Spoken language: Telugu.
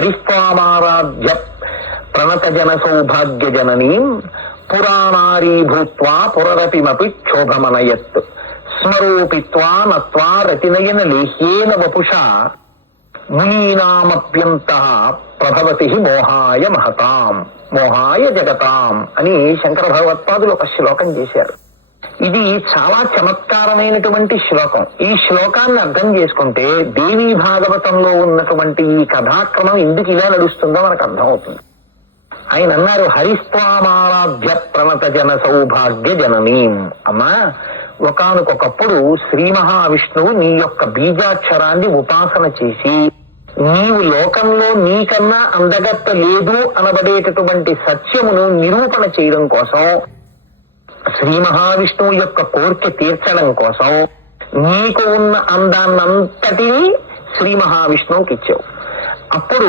హరిస్వామారాధ్య ప్రణత జన సౌభాగ్య జననీం పురాణారీ భూత్వా పురరపిమపి క్షోభమనయత్ స్మరోపిత్వా నత్వా రతినయన లేహ్యేన వపుషా మునీనామప్యంత ప్రభవతి మోహాయ మహతాం మోహాయ జగతాం అని శంకర భగవత్పాదులు ఒక శ్లోకం చేశారు. ఇది చాలా చమత్కారమైనటువంటి శ్లోకం. ఈ శ్లోకాన్ని అర్థం చేసుకుంటే దేవీ భాగవతంలో ఉన్నటువంటి ఈ కథాక్రమం ఎందుకు ఇలా నడుస్తుందో మనకు అర్థమవుతుంది. ఆయన అన్నారు, హరిస్వామారాధ్య ప్రణత జన సౌభాగ్య జననీం. అమ్మా, ఒకానొకప్పుడు శ్రీ మహావిష్ణువు నీ యొక్క బీజాక్షరాన్ని ఉపాసన చేసి నీవు లోకంలో నీకన్నా అందగత్త లేదు అనబడేటటువంటి సత్యమును నిరూపణ చేయడం కోసం, శ్రీ మహావిష్ణువు యొక్క కోరిక తీర్చడం కోసం నీకు ఉన్న అందాన్నంతటినీ శ్రీ మహావిష్ణువుకి ఇచ్చావు. అప్పుడు